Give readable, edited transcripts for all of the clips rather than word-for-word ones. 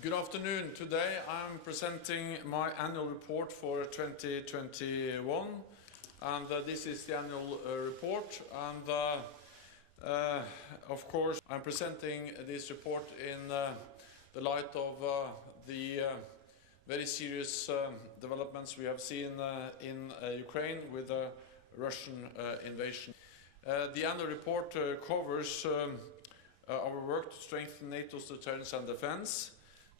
Good afternoon. Today I'm presenting my annual report for 2021, and this is the annual report. And of course, I'm presenting this report in the light of the very serious developments we have seen in Ukraine with the Russian invasion. The annual report covers our work to strengthen NATO's deterrence and defense,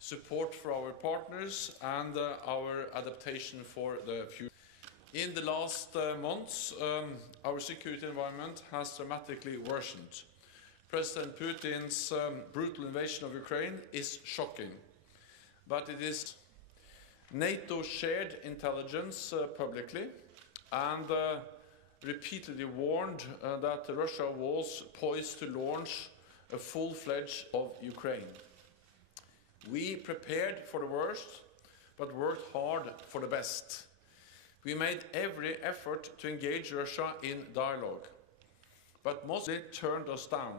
support for our partners, and our adaptation for the future. In the last months, our security environment has dramatically worsened. President Putin's brutal invasion of Ukraine is shocking, but it is NATO shared intelligence publicly and repeatedly warned that Russia was poised to launch a full-fledged of Ukraine. We prepared for the worst, but worked hard for the best. We made every effort to engage Russia in dialogue, but mostly turned us down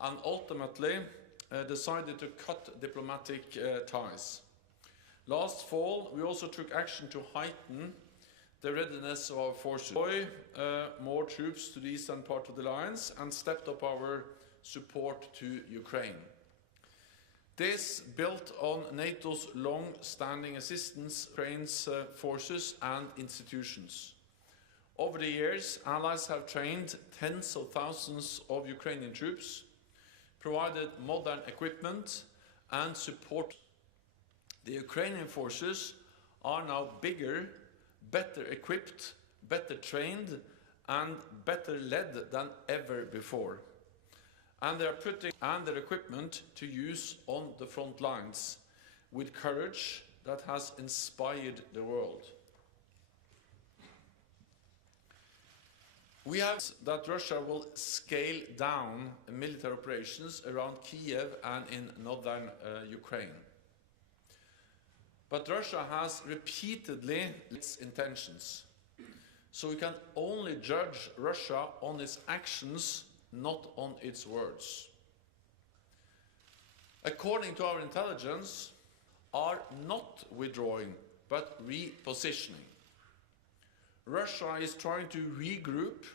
and ultimately decided to cut diplomatic ties. Last fall, we also took action to heighten the readiness of our forces, deploy more troops to the eastern part of the alliance, and stepped up our support to Ukraine. This built on NATO's long-standing assistance to Ukraine's forces and institutions. Over the years, allies have trained tens of thousands of Ukrainian troops, provided modern equipment and support. The Ukrainian forces are now bigger, better equipped, better trained, and better led than ever before. And they are putting their equipment to use on the front lines with courage that has inspired the world. We have that Russia will scale down military operations around Kiev and in northern Ukraine. But Russia has repeatedly its intentions. So we can only judge Russia on its actions, not on its words. According to our intelligence, are not withdrawing, but repositioning. Russia is trying to regroup,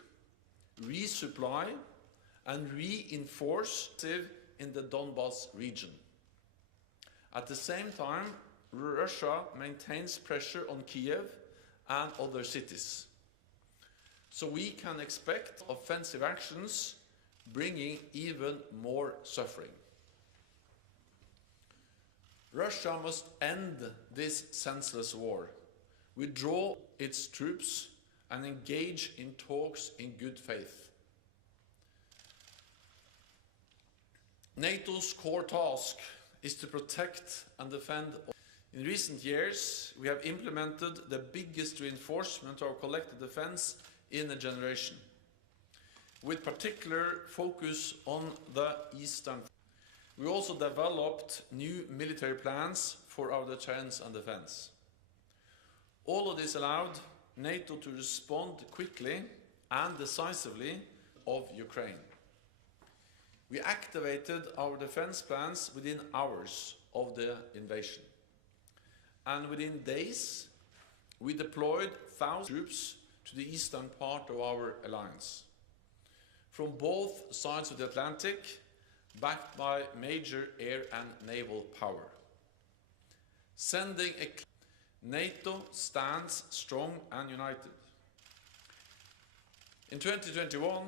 resupply, and reinforce in the Donbas region. At the same time, Russia maintains pressure on Kiev and other cities. So we can expect offensive actions bringing even more suffering. Russia must end this senseless war, withdraw its troops, and engage in talks in good faith. NATO's core task is to protect and defend. In recent years, we have implemented the biggest reinforcement of our collective defense in a generation, with particular focus on the eastern. We also developed new military plans for our deterrence and defense. All of this allowed NATO to respond quickly and decisively of Ukraine. We activated our defense plans within hours of the invasion. And within days, we deployed thousands of troops to the eastern part of our alliance, from both sides of the Atlantic, backed by major air and naval power. NATO stands strong and united. In 2021,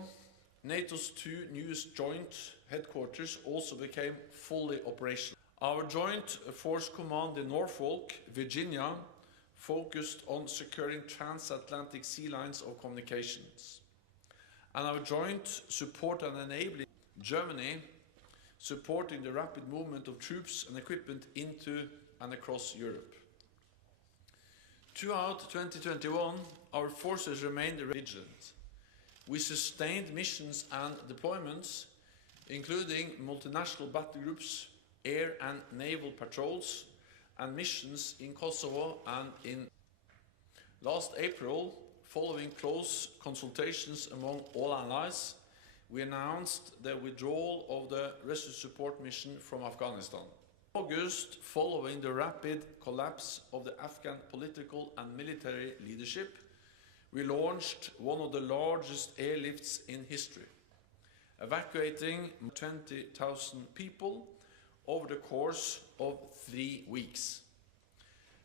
NATO's two newest joint headquarters also became fully operational. Our Joint Force Command in Norfolk, Virginia, focused on securing transatlantic sea lines of communications. And our joint support and enabling Germany, supporting the rapid movement of troops and equipment into and across Europe. Throughout 2021, our forces remained vigilant. We sustained missions and deployments, including multinational battle groups, air and naval patrols, and missions in Kosovo and in. Last April, following close consultations among all allies, we announced the withdrawal of the rescue support mission from Afghanistan. August, following the rapid collapse of the Afghan political and military leadership, we launched one of the largest airlifts in history, evacuating 20,000 people over the course of 3 weeks.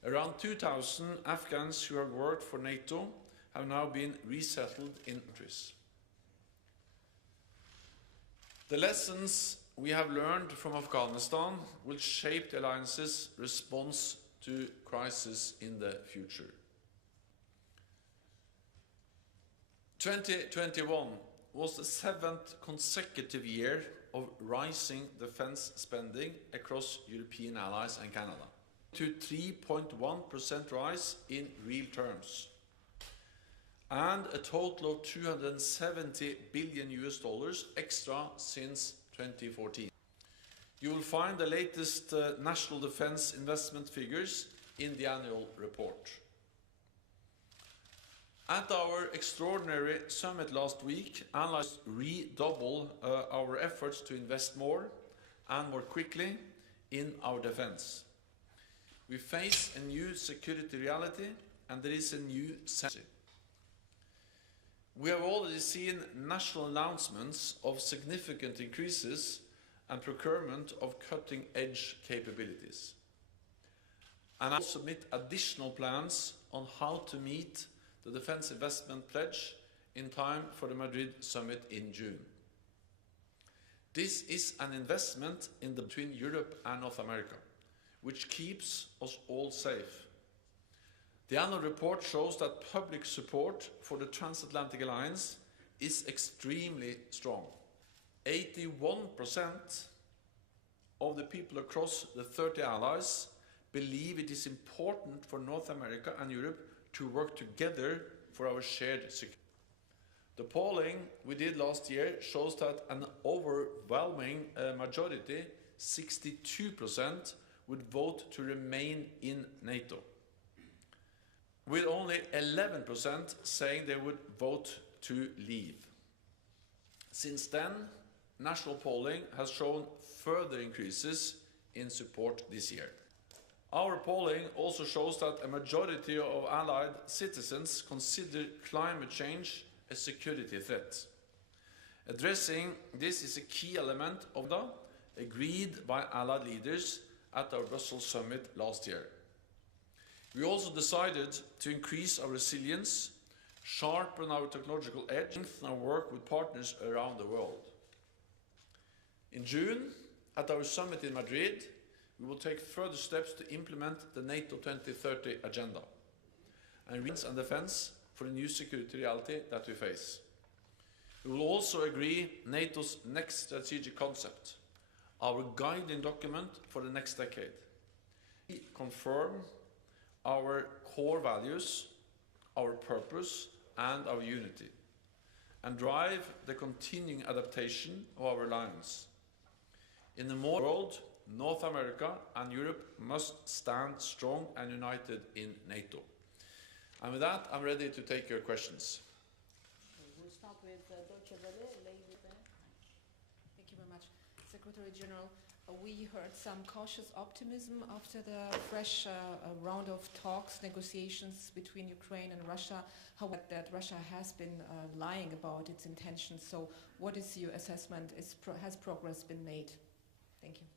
Around 2,000 Afghans who have worked for NATO have now been resettled in countries. The lessons we have learned from Afghanistan will shape the alliance's response to crisis in the future. 2021 was the 7th consecutive year of rising defense spending across European allies and Canada, to 3.1% rise in real terms, and a total of $270 billion extra since 2014. You will find the latest national defense investment figures in the annual report. At our extraordinary summit last week, allies redouble our efforts to invest more and more quickly in our defense. We face a new security reality, and there is a new sense. We have already seen national announcements of significant increases and procurement of cutting-edge capabilities. And I will submit additional plans on how to meet the defense investment pledge in time for the Madrid summit in June. This is an investment between Europe and North America, which keeps us all safe. The annual report shows that public support for the transatlantic alliance is extremely strong. 81% of the people across the 30 allies believe it is important for North America and Europe to work together for our shared security. The polling we did last year shows that an overwhelming majority, 62%, would vote to remain in NATO, with only 11% saying they would vote to leave. Since then, national polling has shown further increases in support this year. Our polling also shows that a majority of allied citizens consider climate change a security threat. Addressing this is a key element of the agreed by allied leaders at our Brussels summit last year. We also decided to increase our resilience, sharpen our technological edge, and strengthen our work with partners around the world. In June, at our summit in Madrid, we will take further steps to implement the NATO 2030 agenda and defense for the new security reality that we face. We will also agree NATO's next strategic concept, our guiding document for the next decade. We confirm our core values, our purpose, and our unity, and drive the continuing adaptation of our alliance. In the modern world, North America and Europe must stand strong and united in NATO. And with that, I'm ready to take your questions. We'll start with Deutsche Welle, lady there. Thank you very much. Secretary General, we heard some cautious optimism after the fresh round of talks, negotiations between Ukraine and Russia, that Russia has been lying about its intentions. So what is your assessment? Has progress been made? Thank you.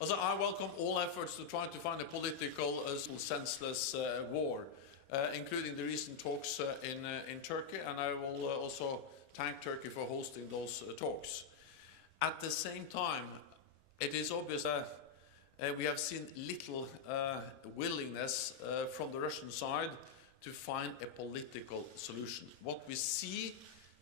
Also, I welcome all efforts to try to find a political, senseless war, including the recent talks in Turkey, and I will also thank Turkey for hosting those talks. At the same time, it is obvious that we have seen little willingness from the Russian side to find a political solution. What we see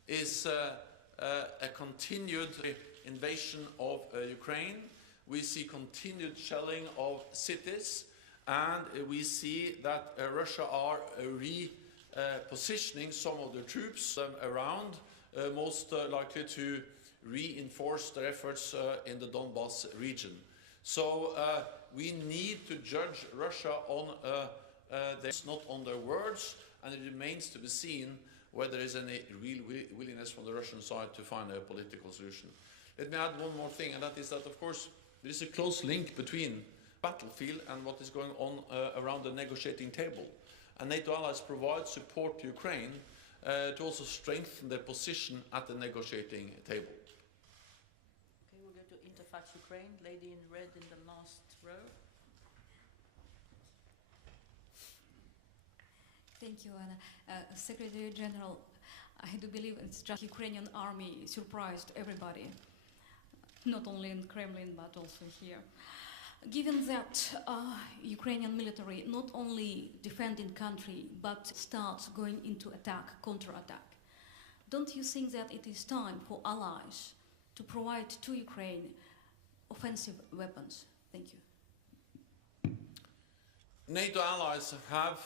is a continued invasion of Ukraine. We see continued shelling of cities, and we see that Russia are repositioning some of their troops around, most likely to reinforce their efforts in the Donbas region. So we need to judge Russia on this, not on their words, and it remains to be seen whether there is any real willingness from the Russian side to find a political solution. Let me add one more thing, and that is that, of course, There is a close link between battlefield and what is going on around the negotiating table. And NATO allies provide support to Ukraine to also strengthen their position at the negotiating table. Okay, we'll go to Interfax Ukraine, lady in red in the last row. Thank you, Anna. Secretary General, I do believe it's just Ukrainian army surprised everybody, not only in Kremlin but also here. Given that Ukrainian military not only defending country but starts going into attack, counter-attack, don't you think that it is time for allies to provide to Ukraine offensive weapons? Thank you. NATO allies have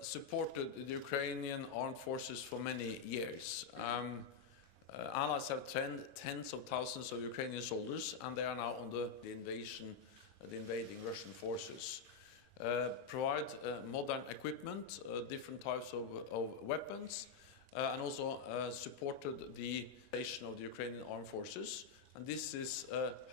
supported the Ukrainian armed forces for many years. Allies have trained tens of thousands of Ukrainian soldiers, and they are now under the invading Russian forces. Provide modern equipment, different types of weapons, and also supported the station of the Ukrainian armed forces. And this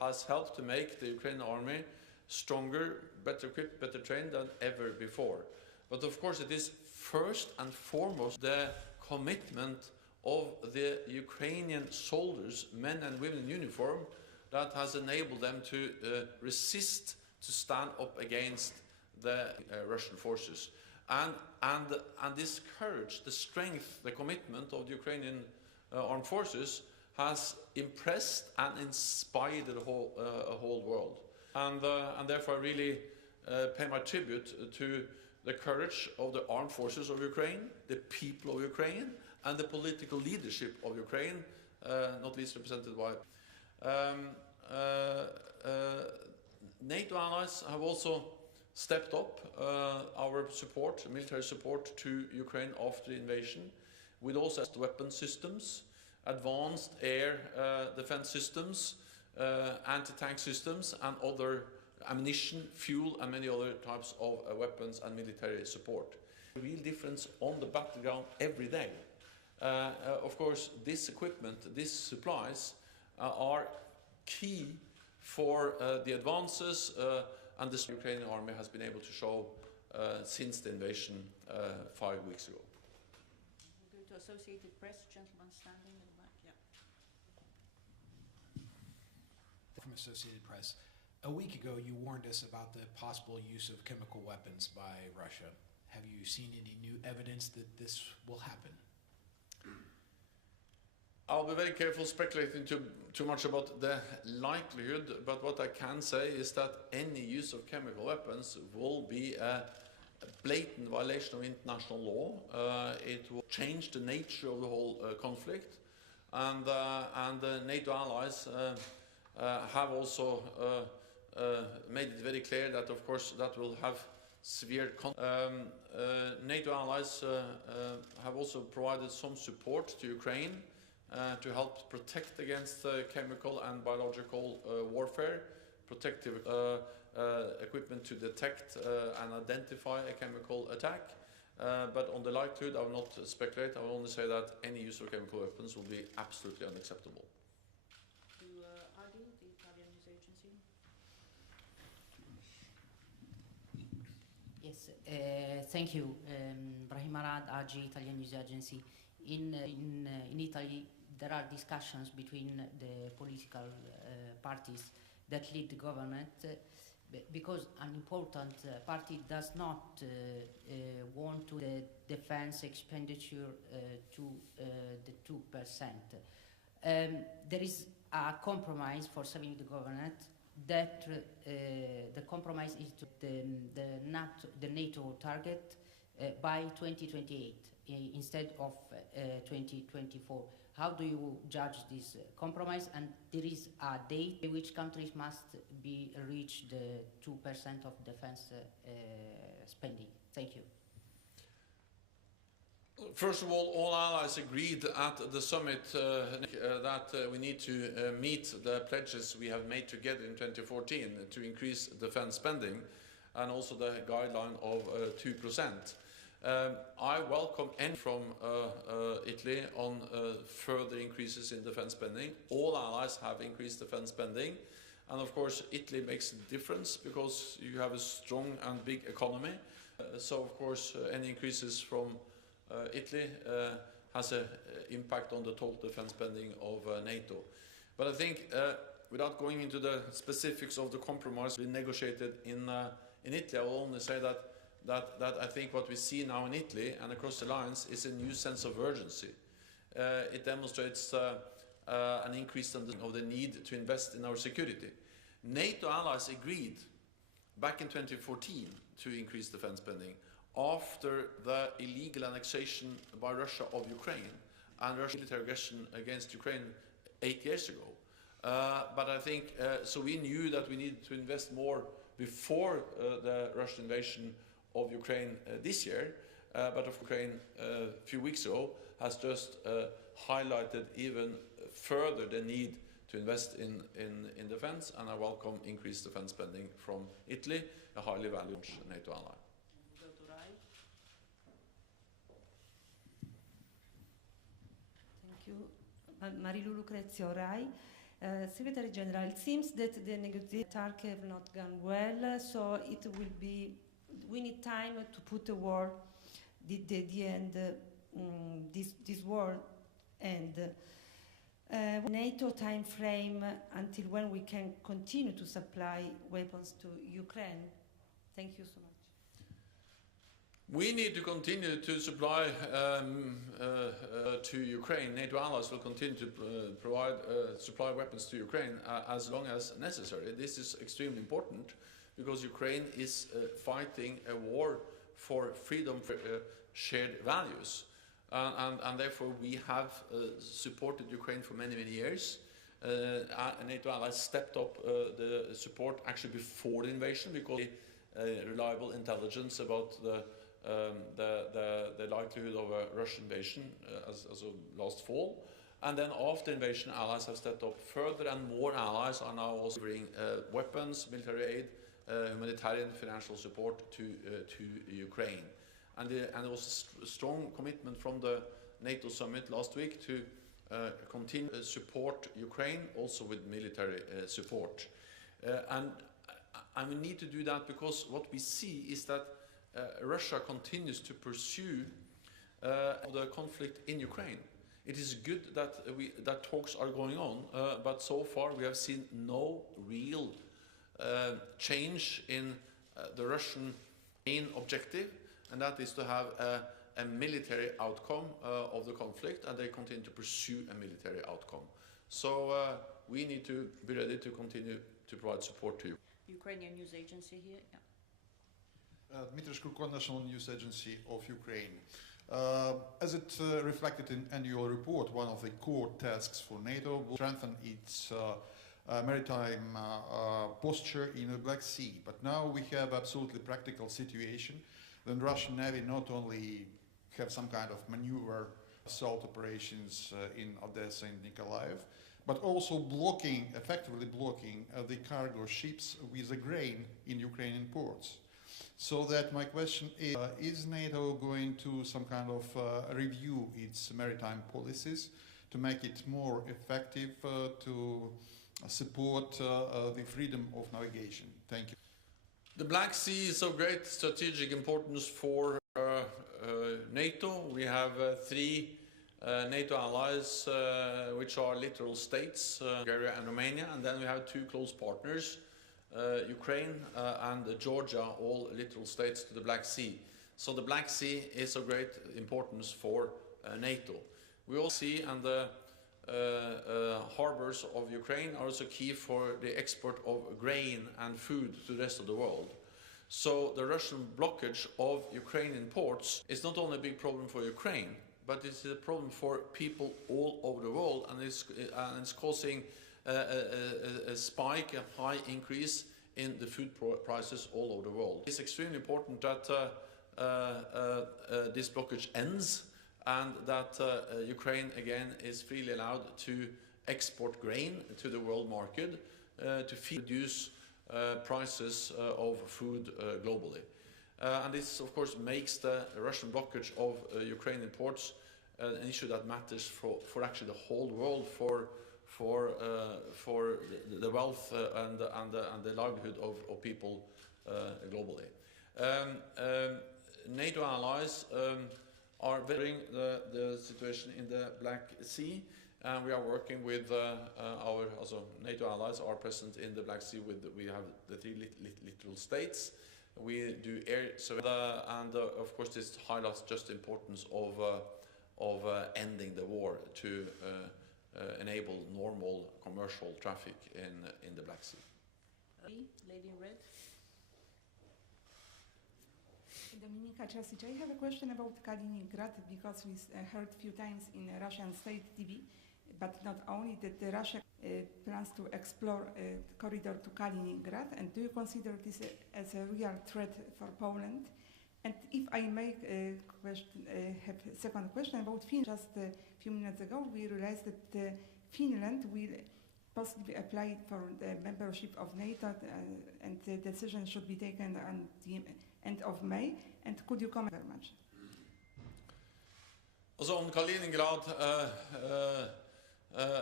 has helped to make the Ukrainian army stronger, better equipped, better trained than ever before. But of course it is first and foremost the commitment of the Ukrainian soldiers, men and women in uniform, that has enabled them to resist, to stand up against the Russian forces. And this courage, the strength, the commitment of the Ukrainian armed forces has impressed and inspired the whole world. And therefore I really pay my tribute to the courage of the armed forces of Ukraine, the people of Ukraine, and the political leadership of Ukraine, not least represented by NATO allies have also stepped up our support, military support to Ukraine after the invasion, with also weapon systems, advanced air defense systems, anti-tank systems, and other ammunition, fuel, and many other types of weapons and military support. A real difference on the battleground every day. Of course, this equipment, these supplies are key for the advances and the Ukrainian army has been able to show since the invasion 5 weeks ago. We'll go to Associated Press, gentleman standing in the back. Yeah. From Associated Press. A week ago, you warned us about the possible use of chemical weapons by Russia. Have you seen any new evidence that this will happen? I'll be very careful speculating too much about the likelihood, but what I can say is that any use of chemical weapons will be a blatant violation of international law. It will change the nature of the whole conflict, and the NATO allies have also made it very clear that, of course, that will have severe NATO allies have also provided some support to Ukraine to help protect against chemical and biological warfare, protective equipment to detect and identify a chemical attack. But on the likelihood, I will not speculate. I will only say that any use of chemical weapons will be absolutely unacceptable. To Adi, the Italian news agency. Yes, thank you. Brahim Arad, AG, Italian news agency. In Italy, there are discussions between the political parties that lead the government because an important party does not want to the defense expenditure to the 2%. There is a compromise for saving the government that the compromise is to the NATO target by 2028 instead of 2024. How do you judge this compromise? And there is a date in which countries must be reach the 2% of defense spending. Thank you. First of all allies agreed at the summit that we need to meet the pledges we have made together in 2014 to increase defense spending, and also the guideline of 2%. I welcome any from Italy on further increases in defense spending. All allies have increased defense spending, And of course, Italy makes a difference because you have a strong and big economy. So of course, any increases from Italy has an impact on the total defense spending of NATO. But I think, without going into the specifics of the compromise we negotiated in Italy, I will only say that I think what we see now in Italy and across the alliance is a new sense of urgency. It demonstrates an increased understanding of the need to invest in our security. NATO allies agreed back in 2014 to increase defense spending after the illegal annexation by Russia of Ukraine and Russian military aggression against Ukraine 8 years ago. But I think, so we knew that we needed to invest more before the Russian invasion of Ukraine this year, but of Ukraine a few weeks ago has just highlighted even further the need to invest in defense, and I welcome increased defense spending from Italy, a highly valued NATO ally. Go to Rai. Thank you. Marilu Lucrezio, Rai. Secretary General, it seems that the negotiations have not gone well, so it will be, we need time to put a war, the end, this war end. NATO time frame until when we can continue to supply weapons to Ukraine. Thank you so much. We need to continue to supply to Ukraine. NATO allies will continue to provide supply weapons to Ukraine as long as necessary. This is extremely important because Ukraine is fighting a war for freedom, for shared values. And therefore we have supported Ukraine for many, many years. NATO allies stepped up the support actually before the invasion because reliable intelligence about the likelihood of a Russian invasion as of last fall. And then after invasion, allies have stepped up further, and more allies are now also bringing weapons, military aid, humanitarian financial support to Ukraine. And there was a strong commitment from the NATO summit last week to continue to support Ukraine, also with military support. And we need to do that because what we see is that Russia continues to pursue the conflict in Ukraine. It is good that talks are going on, but so far we have seen no real change in the Russian main objective, and that is to have a military outcome of the conflict, and they continue to pursue a military outcome. So we need to be ready to continue to provide support to you. Ukrainian news agency here. Yeah. Dmitry Shkurko, National News Agency of Ukraine. As it reflected in annual report, one of the core tasks for NATO will strengthen its maritime posture in the Black Sea. But now we have absolutely practical situation. The Russian Navy not only have some kind of maneuver assault operations in Odessa and Nikolaev, but also effectively blocking the cargo ships with the grain in Ukrainian ports. So that my question is NATO going to some kind of review its maritime policies to make it more effective to support the freedom of navigation? Thank you. The Black Sea is of great strategic importance for NATO. We have three NATO allies, which are littoral states, Bulgaria and Romania, and then we have two close partners, Ukraine and Georgia, all littoral states to the Black Sea. So the Black Sea is of great importance for NATO. We all see, and the harbors of Ukraine are also key for the export of grain and food to the rest of the world. So the Russian blockage of Ukrainian ports is not only a big problem for Ukraine, but it's a problem for people all over the world, and it's causing a spike, a high increase in the food prices all over the world. It's extremely important that this blockage ends, and that Ukraine again is freely allowed to export grain to the world market to reduce prices of food globally. And this of course makes the Russian blockage of Ukrainian ports an issue that matters for actually the whole world, the wealth and the livelihood of people globally. NATO allies are bettering the situation in the Black Sea, and we are working with also NATO allies are present in the Black Sea. We have the three little states. We do air surveillance, and of course this highlights just the importance of ending the war to enable normal commercial traffic in the Black Sea. Lady in red. Dominika Chasic, I have a question about Kaliningrad, because we heard a few times in Russian state TV, but not only, that Russia plans to explore a corridor to Kaliningrad, and do you consider this as a real threat for Poland? And if I make a question, have a second question about Finland. Just a few minutes ago, we realized that Finland will possibly apply for the membership of NATO, and the decision should be taken on the end of May. And could you comment very much? Also on Kaliningrad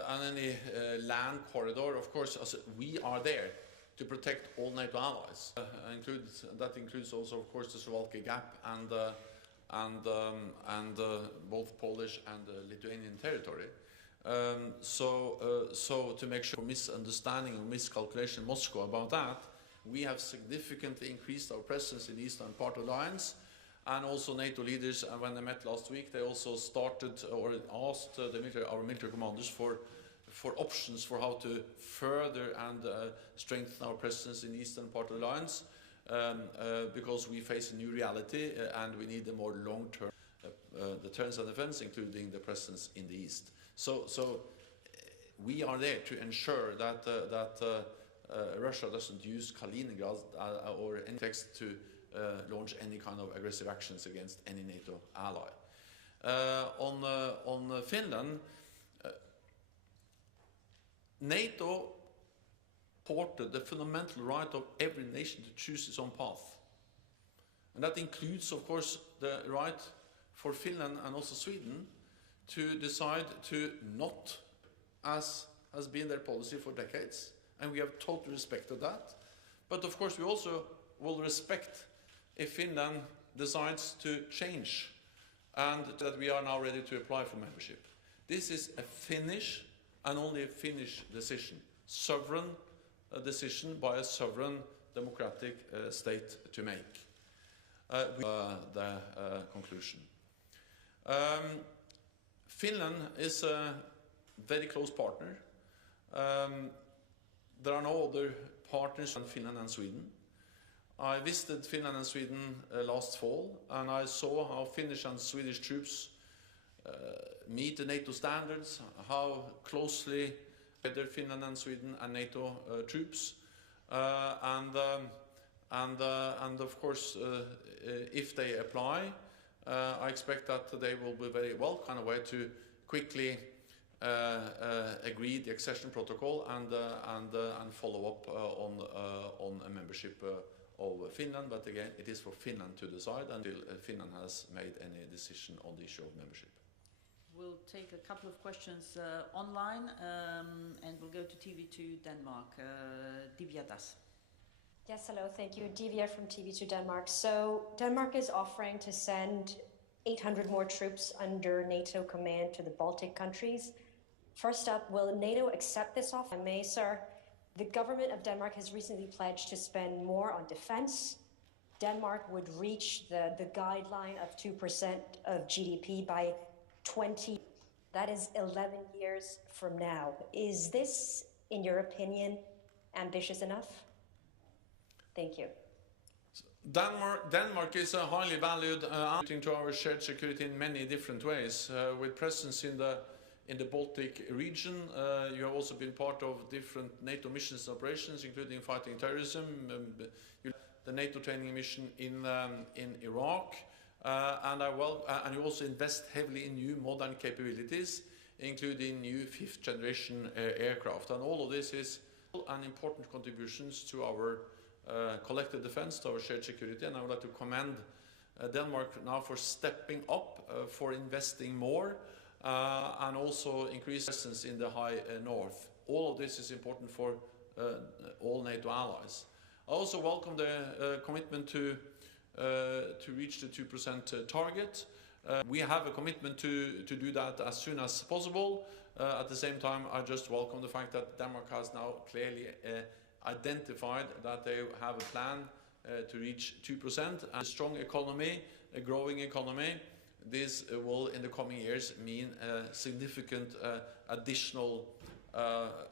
and any land corridor, of course, we are there to protect all NATO allies. That includes also, of course, the Suwalki Gap and both Polish and Lithuanian territory. So to make sure misunderstanding or miscalculation in Moscow about that, we have significantly increased our presence in the eastern part of the alliance, and also NATO leaders, when they met last week, they also started or asked our military commanders for options for how to further and strengthen our presence in the eastern part of the alliance, because we face a new reality and we need a more long-term deterrence and defense, including the presence in the east. So we are there to ensure that Russia doesn't use Kaliningrad or any text to launch any kind of aggressive actions against any NATO ally. On Finland, NATO supported the fundamental right of every nation to choose its own path. And that includes, of course, the right for Finland and also Sweden to decide to not, as has been their policy for decades, and we have total respect of that. But of course we also will respect if Finland decides to change, and that we are now ready to apply for membership. This is a Finnish and only a Finnish decision, sovereign decision by a sovereign democratic state to make. The conclusion. Finland is a very close partner. There are no other partners than Finland and Sweden. I visited Finland and Sweden last fall, and I saw how Finnish and Swedish troops meet the NATO standards, how closely together Finland and Sweden and NATO troops, and of course, if they apply, I expect that they will be very well kind of way to quickly agree the accession protocol and follow up on a membership of Finland. But again, it is for Finland to decide until Finland has made any decision on the issue of membership. We'll take a couple of questions online, and we'll go to TV2 Denmark. Divya Das. Yes, hello, thank you. Divya from TV2 Denmark. So Denmark is offering to send 800 more troops under NATO command to the Baltic countries. First up, will NATO accept this offer? May, sir. The government of Denmark has recently pledged to spend more on defense. Denmark would reach the guideline of 2% of GDP by 20. That is 11 years from now. Is this, in your opinion, ambitious enough? Thank you. Denmark is a highly valued contributing to our shared security in many different ways. With presence in the Baltic region, you have also been part of different NATO missions and operations, including fighting terrorism, the NATO training mission in Iraq, and you also invest heavily in new modern capabilities, including new fifth-generation aircraft. And all of this is an important contributions to our collective defense, to our shared security, and I would like to commend Denmark now for stepping up, for investing more, and also increased presence in the high north. All of this is important for all NATO allies. I also welcome the commitment to reach the 2% target. We have a commitment to do that as soon as possible. At the same time, I just welcome the fact that Denmark has now clearly identified that they have a plan to reach 2%. And a strong economy, a growing economy, this will in the coming years mean significant additional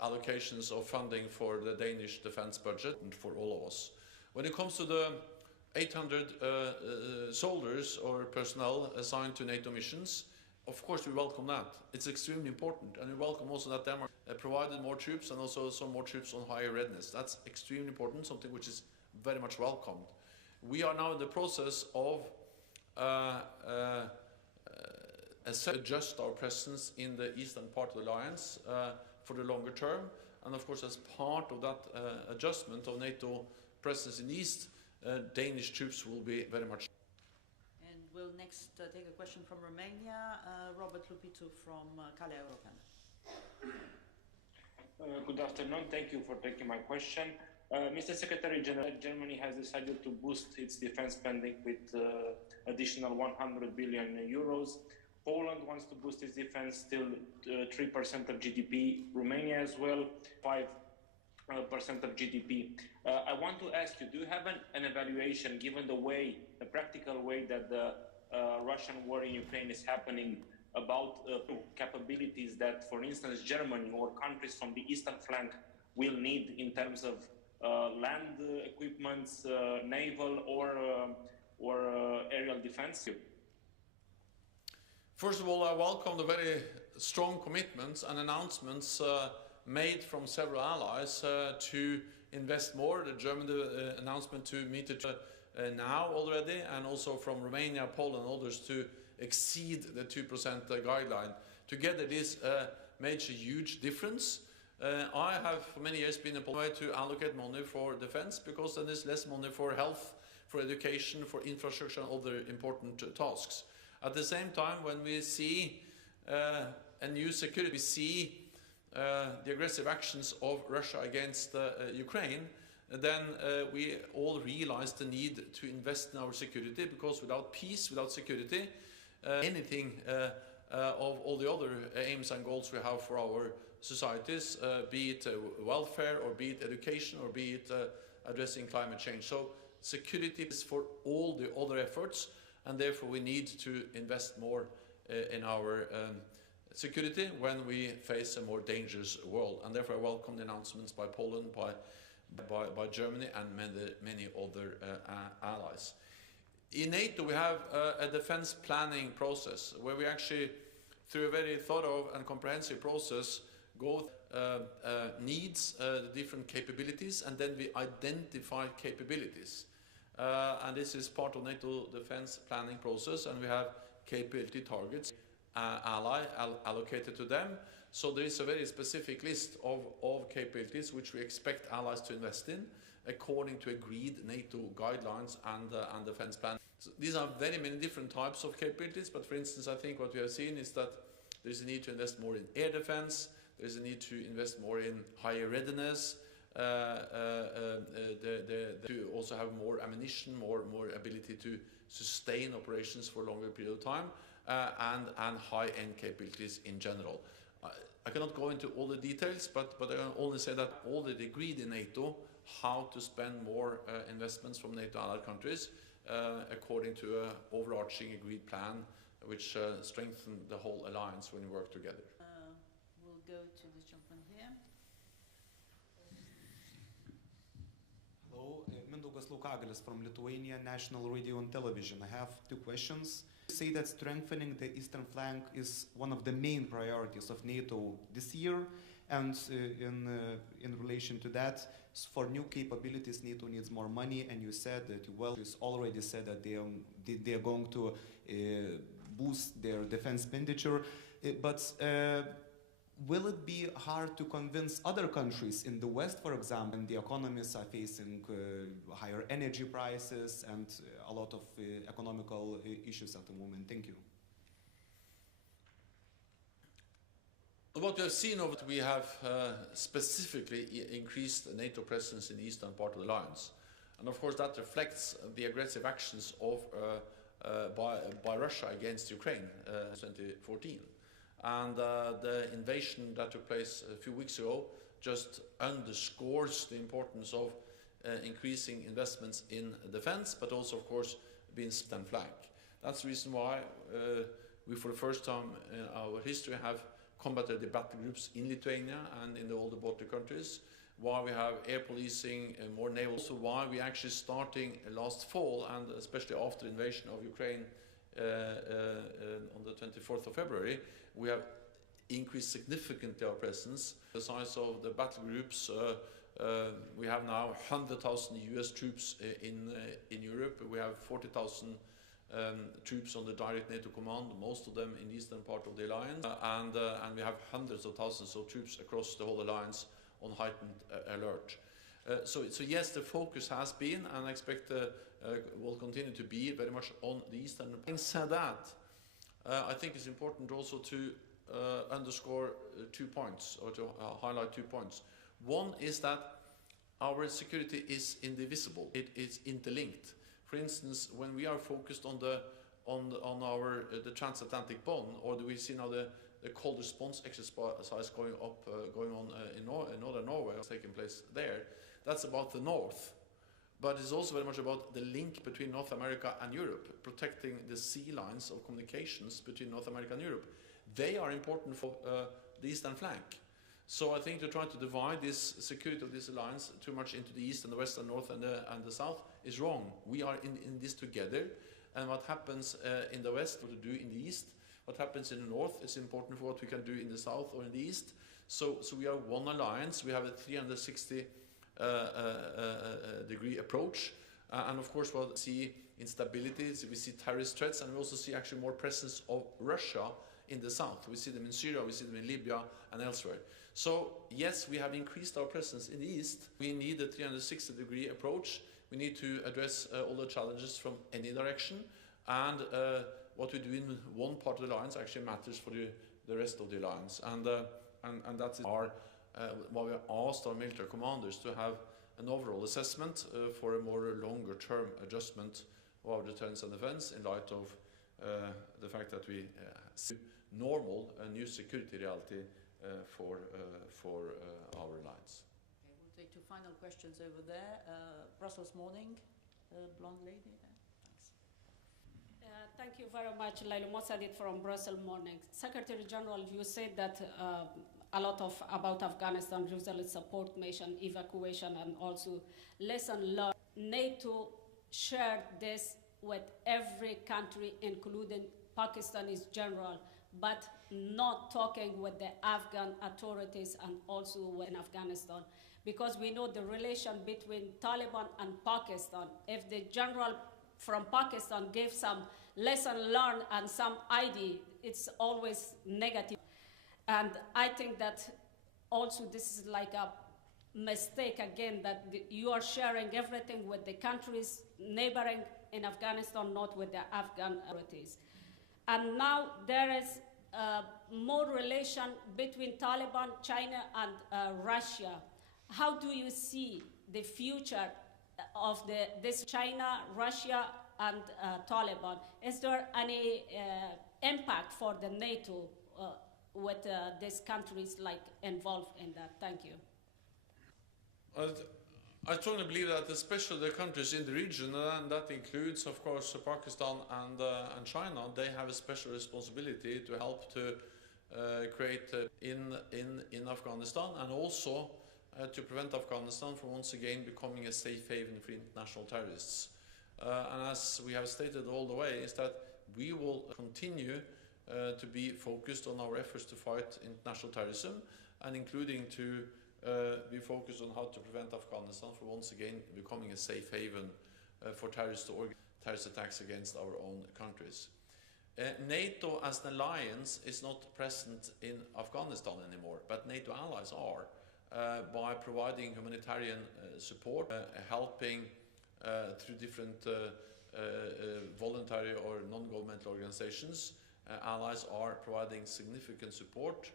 allocations of funding for the Danish defense budget and for all of us. When it comes to the 800 soldiers or personnel assigned to NATO missions, of course we welcome that. It's extremely important, and we welcome also that Denmark provided more troops and also some more troops on higher readiness. That's extremely important, something which is very much welcomed. We are now in the process of adjust our presence in the eastern part of the alliance for the longer term, and of course as part of that adjustment of NATO presence in the east, Danish troops will be very much. And we'll next take a question from Romania, Robert Lupitu from Calea Europeană. Good afternoon, thank you for taking my question. Mr. Secretary General, Germany has decided to boost its defense spending with additional 100 billion euros. Poland wants to boost its defense still 3% of GDP, Romania as well, 5% of GDP. I want to ask you, do you have an evaluation, given the practical way that the Russian war in Ukraine is happening, about capabilities that, for instance, Germany or countries from the eastern flank will need in terms of land equipments, naval or aerial defense? First of all, I welcome the very strong commitments and announcements made from several allies to invest more. The German announcement to meet it now already, and also from Romania, Poland and others to exceed the 2% guideline. Together this makes a huge difference. I have for many years been employed to allocate money for defense, because then there's less money for health, for education, for infrastructure and other important tasks. At the same time, when we see a new security, we see the aggressive actions of Russia against Ukraine, then we all realize the need to invest in our security, because without peace, without security, anything of all the other aims and goals we have for our societies, be it welfare or be it education or be it addressing climate change. So security is for all the other efforts, and therefore we need to invest more in our security when we face a more dangerous world. And therefore I welcome the announcements by Poland, by Germany and many other allies. In NATO we have a defense planning process where we actually, through a very thorough and comprehensive process, go needs, the different capabilities, and then we identify capabilities. And this is part of NATO defense planning process, and we have capability targets allocated to them. So there is a very specific list of capabilities which we expect allies to invest in according to agreed NATO guidelines and defense plan. So these are very many different types of capabilities, but for instance I think what we have seen is that there's a need to invest more in air defense, there's a need to invest more in higher readiness, to also have more ammunition, more ability to sustain operations for a longer period of time, and high-end capabilities in general. I cannot go into all the details, but I can only say that already agreed in NATO how to spend more investments from NATO allied countries according to an overarching agreed plan which strengthen the whole alliance when we work together. We'll go to this gentleman here. Hello, Mindaugas Laukagalis from Lithuania National Radio and Television. I have two questions. You say that strengthening the eastern flank is one of the main priorities of NATO this year, and in relation to that, for new capabilities, NATO needs more money, and you said that, well, you already said that they are going to boost their defense expenditure, but will it be hard to convince other countries in the West, for example, and the economies are facing higher energy prices and a lot of economical issues at the moment? Thank you. What we have seen over we have specifically increased the NATO presence in the eastern part of the alliance. And of course that reflects the aggressive actions of, by Russia against Ukraine in 2014. And the invasion that took place a few weeks ago just underscores the importance of increasing investments in defense, but also of course being stand flank. That's the reason why we for the first time in our history have combated the battle groups in Lithuania and in all the Baltic countries, why we have air policing and more naval, also why we actually starting last fall and especially after the invasion of Ukraine on the 24th of February, we have increased significantly our presence. The size of the battle groups, we have now 100,000 US troops in Europe. We have 40,000 troops on the direct NATO command, most of them in the eastern part of the alliance, and we have hundreds of thousands of troops across the whole alliance on heightened alert. So yes, the focus has been, and I expect will continue to be, very much on the eastern. Having said that, I think it's important also to underscore 2 points, or to highlight 2 points. One is that our security is indivisible. It is interlinked. For instance, when we are focused on the transatlantic bond, or do we see now the cold response exercise going on in northern Norway, taking place there, that's about the north. But it's also very much about the link between North America and Europe, protecting the sea lines of communications between North America and Europe. They are important for the eastern flank. So I think to try to divide this security of this alliance too much into the east and the west and north and the south is wrong. We are in this together, and what happens in the west, what to do in the east, what happens in the north is important for what we can do in the south or in the east. So we are one alliance. We have a 360 degree approach, and of course we'll see instabilities, we see terrorist threats, and we also see actually more presence of Russia in the south. We see them in Syria, we see them in Libya and elsewhere. So yes, we have increased our presence in the east. We need a 360 degree approach. We need to address all the challenges from any direction, and what we do in one part of the alliance actually matters for the rest of the alliance, and that is why we asked our military commanders to have an overall assessment for a more longer term adjustment of our deterrence and defense in light of the fact that we see normal new security reality for our alliance. Okay, we'll take 2 final questions over there. Brussels morning, blonde lady there. Thanks. Thank you very much, Lailu Mossadit from Brussels Morning. Secretary General, you said that a lot about Afghanistan, usually support mission, evacuation, and also lesson learned. NATO shared this with every country, including Pakistanis general, but not talking with the Afghan authorities and also in Afghanistan, because we know the relation between Taliban and Pakistan. If the general from Pakistan gave some lesson learned and some ID, it's always negative. And I think that also this is like a mistake again, that you are sharing everything with the countries neighboring in Afghanistan, not with the Afghan authorities. And now there is more relation between Taliban, China, and Russia. How do you see the future of this China, Russia, and Taliban? Is there any impact for the NATO with these countries like involved in that? Thank you. I strongly believe that especially the countries in the region, and that includes, of course, Pakistan and China, they have a special responsibility to help to create in Afghanistan, and also to prevent Afghanistan from once again becoming a safe haven for international terrorists. And as we have stated all the way, is that we will continue to be focused on our efforts to fight international terrorism, and including to be focused on how to prevent Afghanistan from once again becoming a safe haven for terrorist attacks against our own countries. NATO as an alliance is not present in Afghanistan anymore, but NATO allies are, by providing humanitarian support, helping through different voluntary or non-governmental organizations. Allies are providing significant support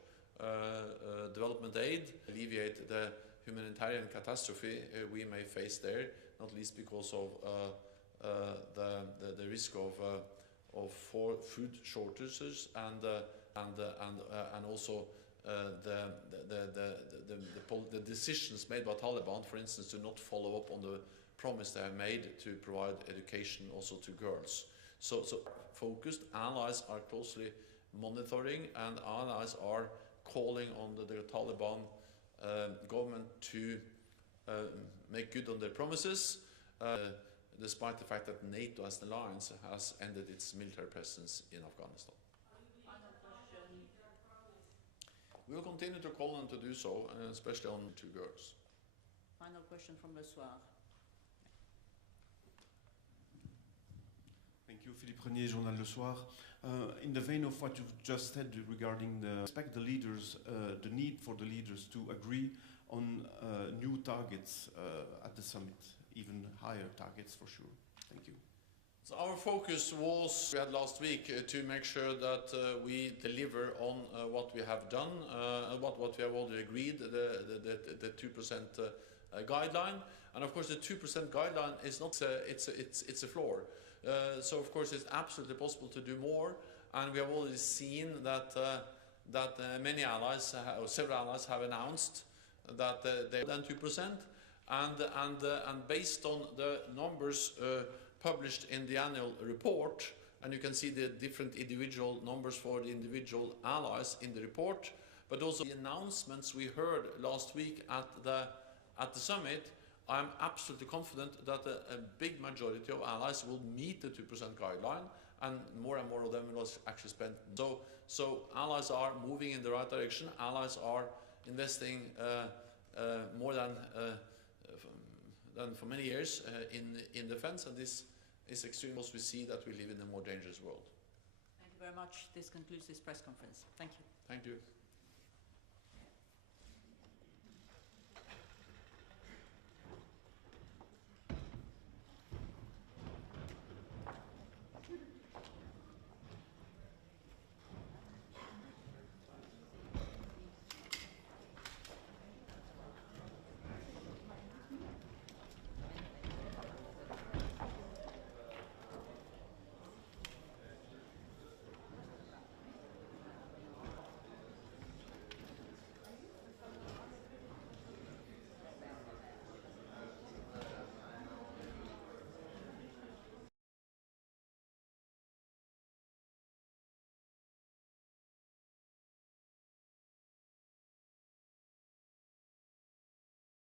development aid, alleviate the humanitarian catastrophe we may face there, not least because of the risk of food shortages and also the decisions made by Taliban, for instance, to not follow up on the promise they have made to provide education also to girls. So focused allies are closely monitoring, and allies are calling on the Taliban government to make good on their promises, despite the fact that NATO as an alliance has ended its military presence in Afghanistan. We will continue to call them to do so, especially on 2 girls. Final question from Le Soir. Thank you, Philippe Renier, Journal Le Soir. In the vein of what you've just said regarding the leaders, the need for the leaders to agree on new targets at the summit, even higher targets for sure. Thank you. So our focus was, we had last week, to make sure that we deliver on what we have done, what we have already agreed, the 2% guideline. And of course the 2% guideline is not, it's a floor. So of course it's absolutely possible to do more, and we have already seen that many allies, or several allies, have announced that they than 2%, and based on the numbers published in the annual report, and you can see the different individual numbers for the individual allies in the report, but also the announcements we heard last week at the summit. I'm absolutely confident that a big majority of allies will meet the 2% guideline, and more of them will actually spend. So allies are moving in the right direction. Allies are investing more than for many years in defense, and this is extreme because we see that we live in a more dangerous world. Thank you very much. This concludes this press conference. Thank you. Thank you.